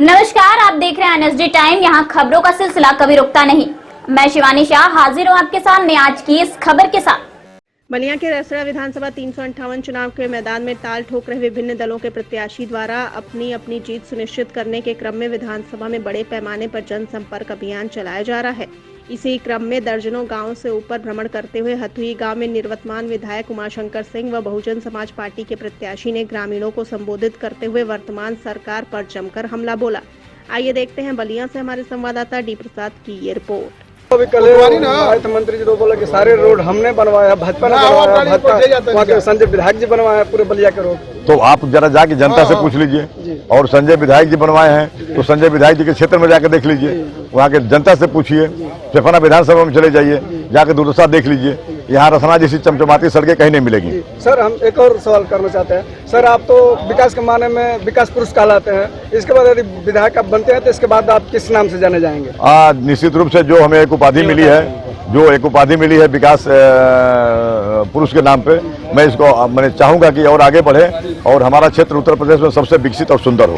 नमस्कार, आप देख रहे हैं एनएसडी टाइम। यहाँ खबरों का सिलसिला कभी रुकता नहीं। मैं शिवानी शाह हाजिर हूँ आपके सामने आज की इस खबर के साथ। बलिया के रसड़ा विधानसभा 358 चुनाव के मैदान में ताल ठोक रहे विभिन्न दलों के प्रत्याशी द्वारा अपनी अपनी जीत सुनिश्चित करने के क्रम में विधानसभा में बड़े पैमाने पर जनसंपर्क अभियान चलाया जा रहा है। इसी क्रम में दर्जनों गांवों से ऊपर भ्रमण करते हुए हथुई गांव में निवर्तमान विधायक उमाशंकर सिंह व बहुजन समाज पार्टी के प्रत्याशी ने ग्रामीणों को संबोधित करते हुए वर्तमान सरकार पर जमकर हमला बोला। आइए देखते हैं बलिया से हमारे संवाददाता डी प्रसाद की ये रिपोर्ट। अभी कल वित्त मंत्री जी तो बोला कि सारे रोड हमने बनवाया, भाजपा ने बनवाया, भाजपा वहाँ के संजय विधायक जी बनवाया पूरे बलिया के रोड। तो आप जरा जाके जनता से पूछ लीजिए, और संजय विधायक जी बनवाए हैं तो संजय विधायक जी के क्षेत्र में जाकर देख लीजिए, वहाँ के जनता से पूछिए। फेफना विधानसभा में चले जाइए, जाकर दुर्दशा देख लीजिए। यहाँ रसना जैसी चमचमाती सड़कें कहीं नहीं मिलेगी। सर, हम एक और सवाल करना चाहते हैं। सर, आप तो विकास के माने में विकास पुरुष कहलाते हैं। इसके बाद यदि विधायक आप बनते हैं तो इसके बाद आप किस नाम से जाने जाएंगे? निश्चित रूप से जो हमें एक उपाधि मिली है विकास पुरुष के नाम पे, मैं इसको मैंने चाहूंगा कि और आगे बढ़े और हमारा क्षेत्र उत्तर प्रदेश में सबसे विकसित और सुंदर हो।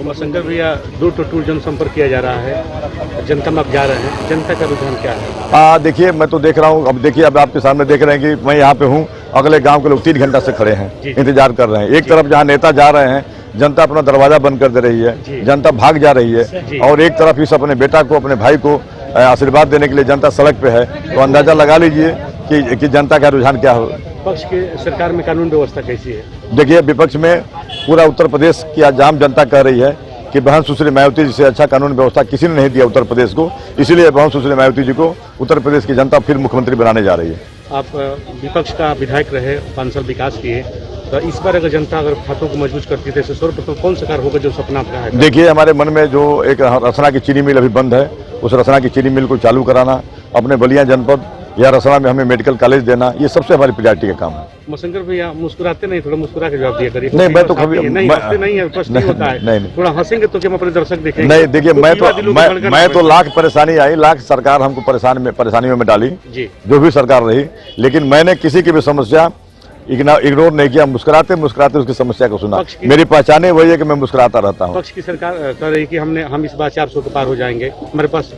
उमाशंकर भैया, डोर टू डोर जनसंपर्क किया जा रहा है, जनता में आप जा रहे हैं, जनता का रुझान क्या है? देखिए, मैं तो देख रहा हूँ। अब देखिए, अब आपके सामने देख रहे हैं कि मैं यहाँ पे हूँ, अगले गांव के लोग 3 घंटा से खड़े हैं, इंतजार कर रहे हैं। एक तरफ जहाँ नेता जा रहे हैं, जनता अपना दरवाजा बंद कर दे रही है, जनता भाग जा रही है, और एक तरफ इस अपने बेटा को, अपने भाई को आशीर्वाद देने के लिए जनता सड़क पे है। तो अंदाजा लगा लीजिए कि जनता का रुझान क्या हो। पक्ष के सरकार में कानून व्यवस्था कैसी है? देखिए, विपक्ष में पूरा उत्तर प्रदेश की आम जनता कह रही है कि बहन सुश्री मायावती जी से अच्छा कानून व्यवस्था किसी ने नहीं दिया उत्तर प्रदेश को, इसीलिए बहन सुश्री मायावती जी को उत्तर प्रदेश की जनता फिर मुख्यमंत्री बनाने जा रही है। आप विपक्ष का विधायक रहे, 5 साल विकास किए, तो इस बार अगर जनता अगर हाथों को मजबूत करती है तो सर्वप्रथम कौन सरकार होगा जो सपना आपका है? देखिए, हमारे मन में जो एक रसना की चीनी मिल अभी बंद है, उस रसना की चीनी मिल को चालू कराना, अपने बलिया जनपद या रसना में हमें मेडिकल कॉलेज देना, ये सबसे हमारी प्रायोरिटी का काम है। उमाशंकर भैया, मुस्कुराते नहीं, थोड़ा मुस्कुरा के जवाब दिया करिए। नहीं, मैं तो कभी नहीं है, प्रश्न नहीं होता है। नहीं, थोड़ा हंसेंगे तो क्या अपने दर्शक देखेंगे? नहीं, देखिए, मैं तो लाख परेशानी आई, लाख सरकार हमको परेशानियों में डाली, जो भी सरकार रही, लेकिन मैंने किसी की भी समस्या इग्नोर नहीं किया। मुस्कुराते मुस्कुराते उसकी समस्या को सुना। मेरी पहचान वही है कि मैं मुस्कुराता रहता हूँ। पक्ष की सरकार कह रही कि हम इस बार 400 के पार हो जाएंगे, हमारे पास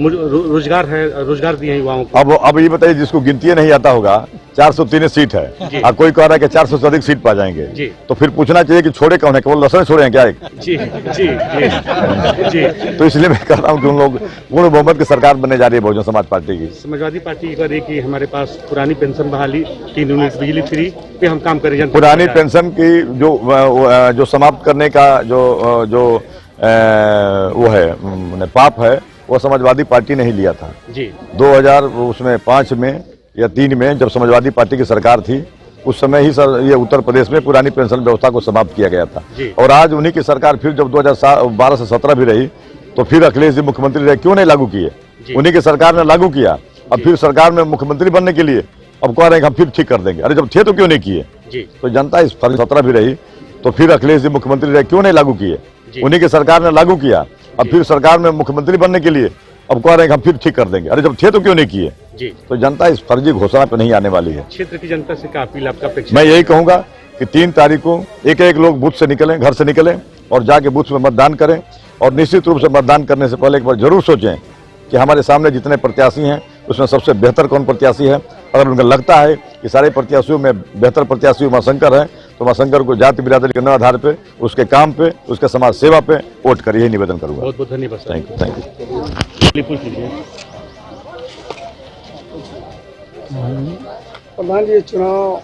रोजगार है, रोजगार दिए हैं युवाओं को। अब ये बताइए, जिसको गिनती नहीं आता होगा, 403 सीट है और कोई कह रहा है कि 400 से अधिक सीट पा जाएंगे, तो फिर पूछना चाहिए कि छोड़े कौन है? केवल लसन छोड़े हैं क्या? जी। तो इसलिए मैं कह रहा हूँ कि उन लोग पूर्ण बहुमत की सरकार बनने जा रही है बहुजन समाज पार्टी की। समाजवादी पार्टी कह रही कि हमारे पास पुरानी पेंशन बहाली, 3 यूनिट बिजली फ्री पे हम काम करें। पुरानी पेंशन की जो समाप्त करने का जो वो है पाप है, वो समाजवादी पार्टी ने ही लिया था जी। 2005 में या 3 में जब समाजवादी पार्टी की सरकार थी, उस समय ही सर ये उत्तर प्रदेश में पुरानी पेंशन व्यवस्था को समाप्त किया गया था। और आज उन्हीं की सरकार फिर जब 2012 से 17 भी रही, तो फिर अखिलेश जी मुख्यमंत्री रहे, क्यों नहीं लागू किए? उन्हीं की सरकार ने लागू किया। अब फिर सरकार में मुख्यमंत्री बनने के लिए अब कह रहे हैं कि हम फिर ठीक कर देंगे। अरे जब थे तो क्यों नहीं किए? तो जनता इस 17 भी रही, तो फिर अखिलेश जी मुख्यमंत्री रहे, क्यों नहीं लागू किए? उन्हीं की सरकार ने लागू किया। अब फिर सरकार में मुख्यमंत्री बनने के लिए अब कह रहे हैं कि हम फिर ठीक कर देंगे। अरे जब थे तो क्यों नहीं किए? तो जनता इस फर्जी घोषणा पे नहीं आने वाली है। क्षेत्र की जनता से क्या अपील आपका? मैं यही कहूंगा कि 3 तारीख को एक लोग बूथ से निकलें, घर से निकलें और जाके बूथ में मतदान करें। और निश्चित रूप से मतदान करने से पहले एक बार जरूर सोचें कि हमारे सामने जितने प्रत्याशी हैं उसमें सबसे बेहतर कौन प्रत्याशी है। अगर उनको लगता है कि सारे प्रत्याशियों में बेहतर प्रत्याशी उमाशंकर है, तो उमाशंकर को जाति बिरादरी के न आधार पे, उसके काम पे, उसके समाज सेवा पे वोट करिए, यही निवेदन करूंगा। बहुत बहुत धन्यवाद। Thank you. प्रधान जी, चुनाव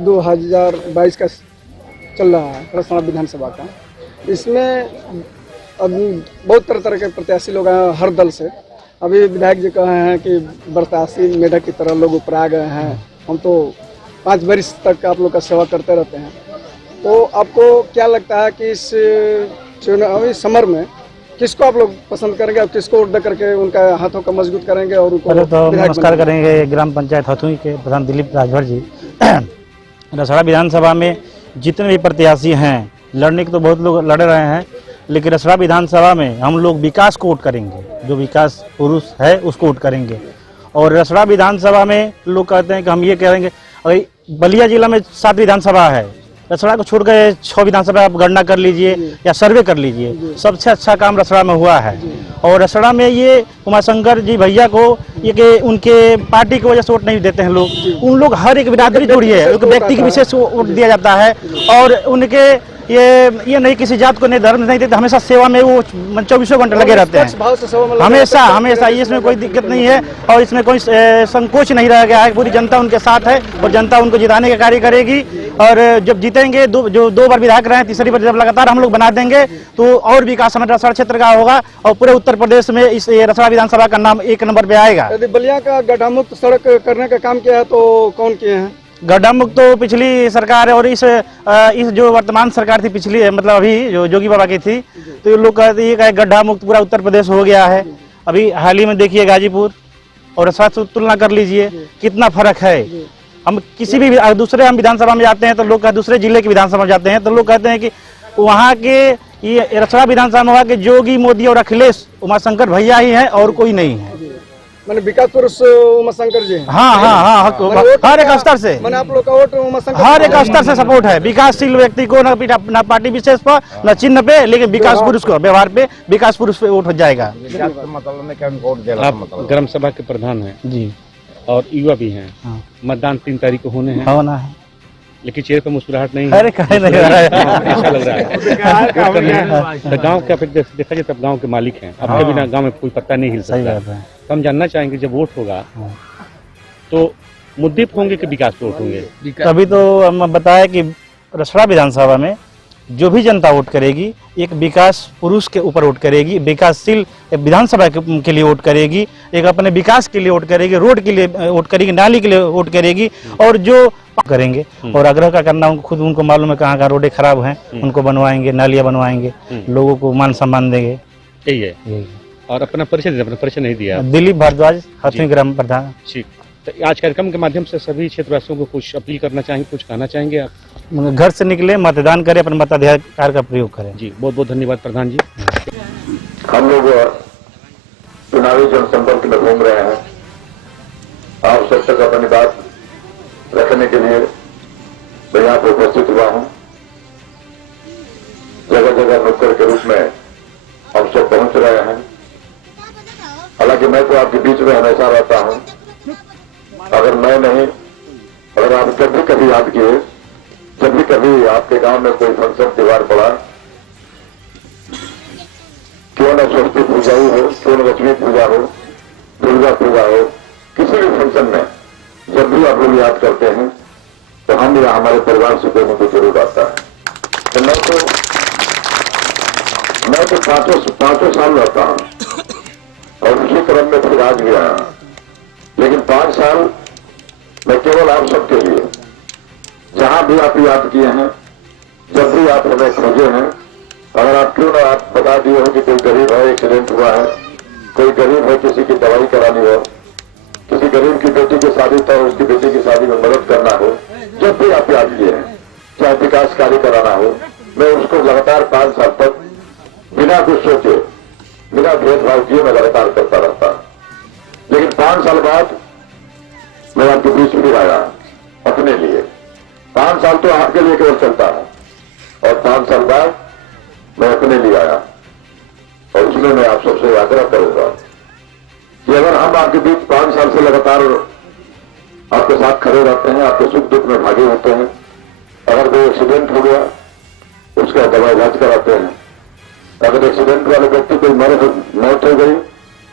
2022 का चल रहा है रसना विधानसभा का। इसमें बहुत तरह के प्रत्याशी लोग हैं हर दल से। अभी विधायक जी कहे हैं कि बरतासी मेढक की तरह लोग उपरा गए हैं, हम तो 5 वर्ष तक आप लोग का सेवा करते रहते हैं। तो आपको क्या लगता है कि इस चुनावी समर में किसको आप लोग पसंद करेंगे और किसको वोट दे करके उनका हाथों का मजबूत करेंगे? और उनको पहले तो नमस्कार करेंगे ग्राम पंचायत हथुई के प्रधान दिलीप राजभर जी। रसड़ा विधानसभा में जितने भी प्रत्याशी हैं, लड़ने के तो बहुत लोग लड़ रहे हैं, लेकिन रसड़ा विधानसभा में हम लोग विकास को वोट करेंगे। जो विकास पुरुष है उसको वोट करेंगे। और रसड़ा विधानसभा में लोग कहते हैं कि हम ये कहेंगे, अगर बलिया जिला में 7 विधानसभा है, रसड़ा को छोड़ के 6 विधानसभा आप गणना कर लीजिए या सर्वे कर लीजिए, सबसे अच्छा काम रसड़ा में हुआ है। और रसड़ा में ये उमाशंकर जी भैया को ये कि उनके पार्टी की वजह से वोट नहीं देते हैं लोग, उन लोग हर एक बिरादरी जोड़ी है, एक व्यक्ति के विशेष वोट दिया जाता है। और उनके ये नहीं किसी जात को नहीं धर्म नहीं देते, हमेशा सेवा में वो 24 घंटे लगे रहते हैं, हमेशा ये इसमें कोई दिक्कत नहीं है और इसमें कोई संकोच नहीं रह गया है। पूरी जनता उनके साथ है और जनता उनको जिताने का कार्य करेगी। और जब जीतेंगे, जो 2 बार विधायक रहे हैं, तीसरी बार जब लगातार हम लोग बना देंगे तो और विकास हमारे रसड़ा क्षेत्र का होगा और पूरे उत्तर प्रदेश में इस रसड़ा विधानसभा का नाम 1 नंबर पे आएगा। यदि बलिया का गड्ढा मुक्त सड़क करने का काम किया है तो कौन किए हैं? गड्ढा मुक्त तो पिछली सरकार है और इस जो वर्तमान सरकार थी पिछली, मतलब अभी जो जोगी बाबा की थी, तो ये लोग कहते हैं कि गड्ढा मुक्त पूरा उत्तर प्रदेश हो गया है। अभी हाल ही में देखिए गाजीपुर और रसड़ा से तुलना कर लीजिए कितना फर्क है। हम किसी भी दूसरे हम विधानसभा में जाते हैं तो लोग दूसरे जिले की विधानसभा में जाते हैं तो लोग कहते हैं कि वहाँ के ये रसड़ा विधानसभा में वहाँ के जोगी, मोदी और अखिलेश उमाशंकर भैया ही हैं और कोई नहीं है। मैंने विकास पुरुष उमाशंकर जी हैं। हाँ, हर एक स्तर से मैंने आप लोग का वोट उमाशंकर, हर एक स्तर से सपोर्ट है। विकासशील व्यक्ति को न पार्टी विशेष पर न चिन्ह पे, लेकिन विकास पुरुष को, व्यवहार पे विकास पुरुष पे वोट हो जाएगा। आप ग्राम सभा के प्रधान हैं जी और युवा भी हैं। हाँ। मतदान 3 तारीख को होने हैं, होना है, लेकिन चेहरे पर मुस्कुराहट नहीं है। अरे कहे नहीं हो रहा है। ऐसा लग रहा है तो गांव के देखा जाए तब गांव के मालिक हैं, आपके बिना गांव में कोई पत्ता नहीं हिल सही बात सकता। है। तो हम जानना चाहेंगे जब वोट होगा तो मुद्दे पे होंगे कि विकास पे वोट होंगे? तभी तो हम बताया कि रसड़ा विधानसभा में जो भी जनता वोट करेगी एक विकास पुरुष के ऊपर वोट करेगी, विकासशील विधानसभा के लिए वोट करेगी, एक अपने विकास के लिए वोट करेगी, रोड के लिए वोट करेगी, नाली के लिए वोट करेगी और जो करेंगे। और आग्रह का करना खुद उनको मालूम है कहाँ रोडें खराब हैं, उनको बनवाएंगे, नालियाँ बनवाएंगे, लोगों को मान सम्मान देंगे। यही है। और अपना परिचय नहीं दिया। दिलीप भारद्वाज, हथुई ग्राम प्रधान। ठीक, तो आज कार्यक्रम के माध्यम से सभी क्षेत्रवासियों को कुछ अपील करना चाहेंगे, कुछ कहना चाहेंगे आप? घर से निकले, मतदान करें, अपने मताधिकार का प्रयोग करें। जी, बहुत बहुत धन्यवाद प्रधान जी। हम लोग चुनावी जनसंपर्क में घूम रहे हैं। आप सब तक अपनी बात रखने के लिए मैं यहाँ पर उपस्थित हुआ हूँ। जगह जगह नुक्कड़ के रूप में हम सब पहुंच रहे हैं। हालांकि मैं तो आपके बीच में हमेशा रहता हूँ। अगर मैं नहीं, अगर आप जब भी कभी याद किए, जब भी कभी आपके गांव में कोई फंक्शन त्योहार पड़ा, क्यों न सरस्वती पूजा ही हो, क्यों न लक्ष्मी पूजा हो, दुर्गा पूजा हो, किसी भी फंक्शन में जब भी आप लोग याद करते हैं तो हम या हमारे परिवार से कोई न कोई जरूर आता है। तो मैं तो पांचों साल रहता हूं और उसी क्रम में फिर आज भी आया। लेकिन 5 साल मैं केवल आप सबके लिए, जहां भी आप याद किए हैं, जब भी आप हमें खोजे हैं, अगर आप क्यों ना आप बता दिए हो कि कोई गरीब है, एक्सीडेंट हुआ है, कोई गरीब है, किसी की दवाई करानी हो, किसी गरीब की बेटी की शादी था, उसकी बेटी की शादी में मदद करना हो, जब भी आप याद किए हैं, चाहे विकास कार्य कराना हो, मैं उसको लगातार 5 साल तक बिना कुछ सोचे, बिना भेदभाव किए मैं लगातार करता रहता। लेकिन 5 साल बाद मैं आपके बीच फिर आया अपने लिए। 5 साल तो आपके लिए केवल चलता है और 5 साल बाद मैं अपने लिए आया। और उसमें मैं आप सबसे आग्रह करूंगा कि अगर हम आपके बीच 5 साल से लगातार आपके साथ खड़े रहते हैं, आपके सुख दुख में भागी होते हैं, अगर कोई एक्सीडेंट हो गया उसका दवा इलाज कराते हैं, अगर एक्सीडेंट वाले व्यक्ति कोई मौत हो गई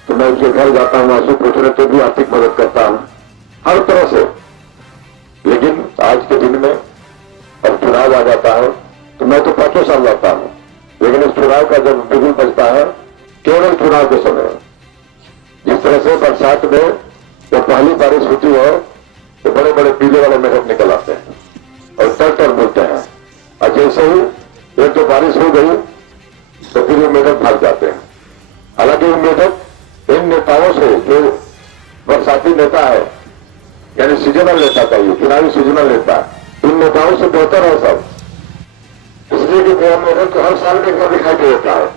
तो मैं उसके घर जाता हूं, आंसू पूछने तो भी आर्थिक मदद करता हूं, हर तरह से। लेकिन आज के दिन में अब चुनाव आ जाता है तो मैं तो 5 साल रहता हूं, लेकिन इस चुनाव का जब बिगुल बजता है केवल चुनाव के समय, जिस तरह से बरसात में जब पहली बारिश होती है तो बड़े बड़े पीले वाले मेढक निकल आते हैं और तर बोलते हैं, और जैसे ही एक तो बारिश हो गई तो फिर ये मेढक भाग जाते हैं। हालांकि ये मेढक इन नेताओं से, जो बरसाती नेता है, यानी सीजनल नेता चाहिए, चुनावी सीजनल नेता, इन नेताओं से बेहतर है सब। इसलिए कि मेरा मेढक हर साल में एक बार दिखाई दे देता है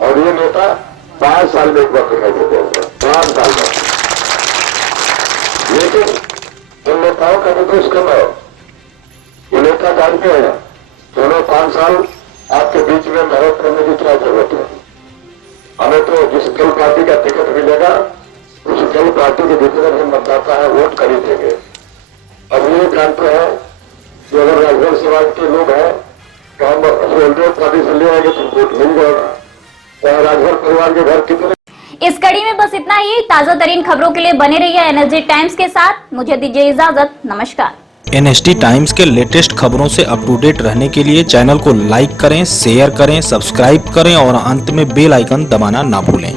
और ये नेता 5 साल में एक बार दिखाई देते हैं, 5 साल में। लेकिन इन नेताओं का निर्देश कम है। ये नेता जानते हैं दोनों 5 साल आपके बीच में मेहनत करने की क्या जरूरत है। हमें तो जिस दल पार्टी का टिकट मिलेगा उस दल पार्टी के जितने भी मतदाता है वोट कर ही देंगे। अब ये जानते हैं कि अगर राजभर समाज के लोग हैं तो हम रेलवे पार्टी से ले आएंगे तो वोट मिल जाएगा। तो राजभर परिवार के घर कितने। इस कड़ी में बस इतना ही। ताजा तरीन खबरों के लिए बने रहिए एनएसडी टाइम्स के साथ। मुझे दीजिए इजाजत। नमस्कार। एनएसडी टाइम्स के लेटेस्ट खबरों से अप टू डेट रहने के लिए चैनल को लाइक करें, शेयर करें, सब्सक्राइब करें और अंत में बेल आइकन दबाना ना भूलें।